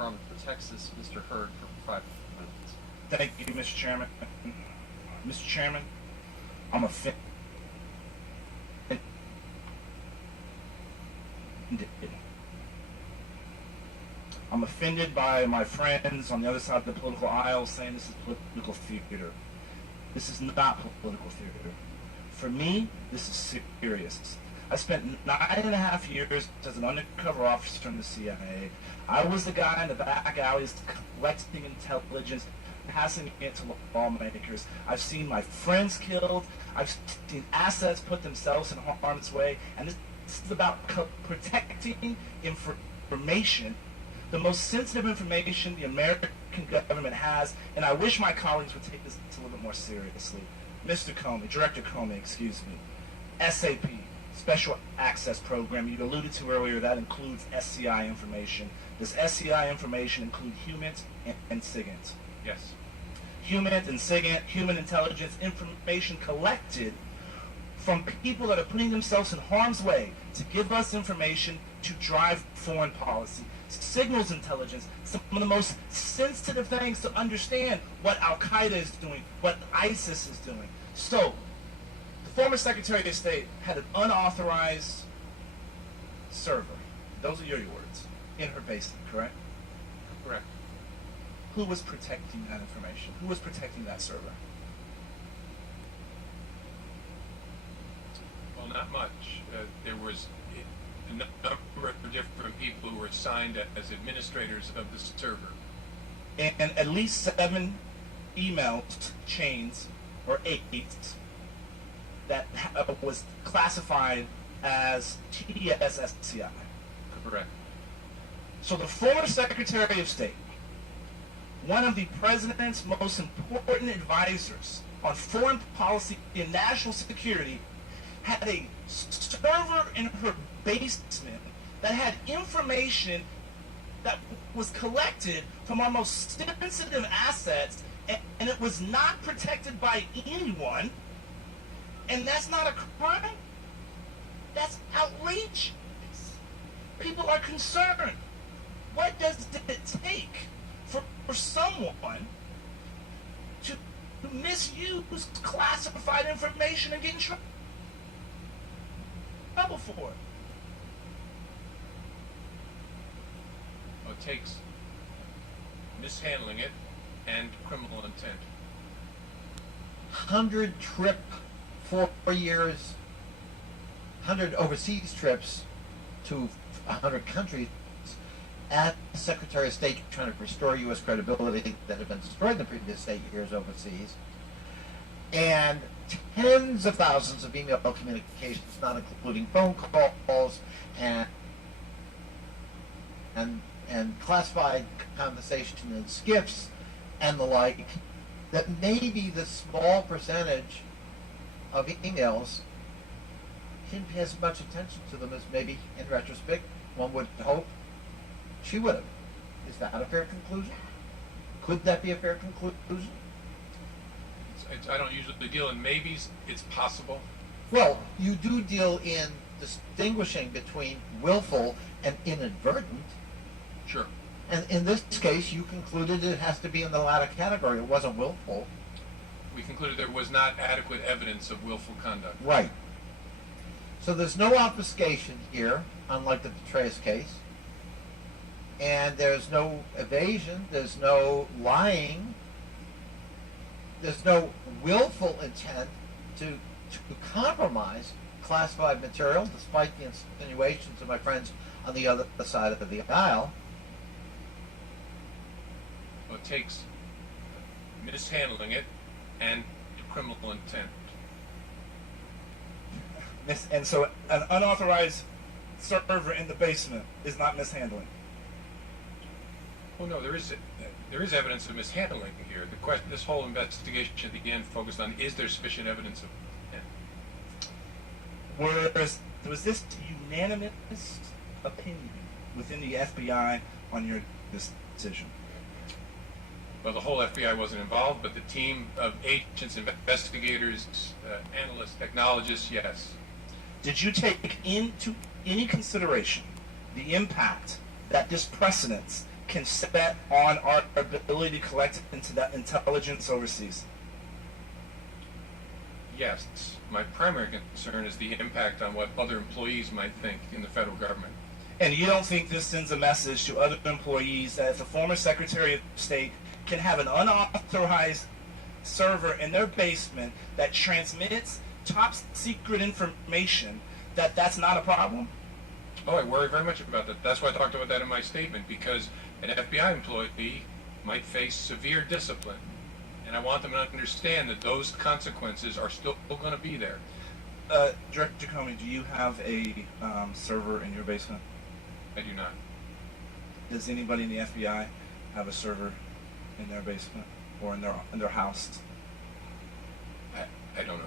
from Texas, Mr. Hurd, for 5 minutes. Thank you, Mr. Chairman. Mr. Chairman, I'm offended. I'm offended by my friends on the other side of the political aisle saying this is political theater. This is not political theater. For me, this is serious. I spent 9.5 years as an undercover officer in the CIA. I was the guy in the back alleys collecting intelligence, passing it to lawmakers. I've seen my friends killed. I've seen assets put themselves in harm's way. And this is about protecting information, the most sensitive information the American government has. And I wish my colleagues would take this a little bit more seriously. Mr. Comey, Director Comey, excuse me. SAP, Special Access Program, you alluded to earlier, that includes SCI information. Does SCI information include HUMINT and SIGINT? Yes. HUMINT and SIGINT, human intelligence information collected from people that are putting themselves in harm's way to give us information to drive foreign policy. Signals intelligence, some of the most sensitive things to understand what Al-Qaeda is doing, what ISIS is doing. So, the former Secretary of State had an unauthorized server, those are your words, in her basement, correct? Correct. Who was protecting that information? Who was protecting that server? Well, not much. There was a number of different people who were assigned as administrators of the server. And at least 7 email chains, or 8, that was classified as TSSCI. Correct. So the former Secretary of State, one of the President's most important advisors on foreign policy and national security, had a server in her basement that had information that was collected from our most sensitive assets, and it was not protected by anyone, and that's not a crime? That's outrageous. People are concerned. What does it take for someone to misuse classified information and get in trouble for it? Well, it takes mishandling it and criminal intent. 100 trip, 4 years, 100 overseas trips to 100 countries as Secretary of State, trying to restore U.S. credibility that had been destroyed in the previous 8 years overseas, and tens of thousands of email communications, not including phone calls and classified conversation and skiffs and the like, that maybe the small percentage of emails didn't pay as much attention to them as maybe in retrospect one would hope she would have. Is that a fair conclusion? Could that be a fair conclusion? I don't usually deal in maybes. It's possible. Well, you do deal in distinguishing between willful and inadvertent. Sure. And in this case, you concluded it has to be in the latter category. It wasn't willful. We concluded there was not adequate evidence of willful conduct. Right. So there's no obfuscation here, unlike the Petraeus case. And there's no evasion, there's no lying, there's no willful intent to compromise classified material, despite the insinuations of my friends on the other side of the aisle. Well, it takes mishandling it and criminal intent. And so an unauthorized server in the basement is not mishandling. Oh no, there is evidence of mishandling here. The question, this whole investigation at the end focused on: is there sufficient evidence of intent? Was this unanimous opinion within the FBI on your decision? Well, the whole FBI wasn't involved, but the team of agents, investigators, analysts, technologists, yes. Did you take into any consideration the impact that this precedence can set on our ability to collect into that intelligence overseas? Yes, my primary concern is the impact on what other employees might think in the federal government. And you don't think this sends a message to other employees that if the former Secretary of State can have an unauthorized server in their basement that transmits top secret information, that that's not a problem? Oh, I worry very much about that. That's why I talked about that in my statement, because an FBI employee might face severe discipline. And I want them to understand that those consequences are still going to be there. Director Comey, do you have a server in your basement? I do not. Does anybody in the FBI have a server in their basement or in their house? I don't know.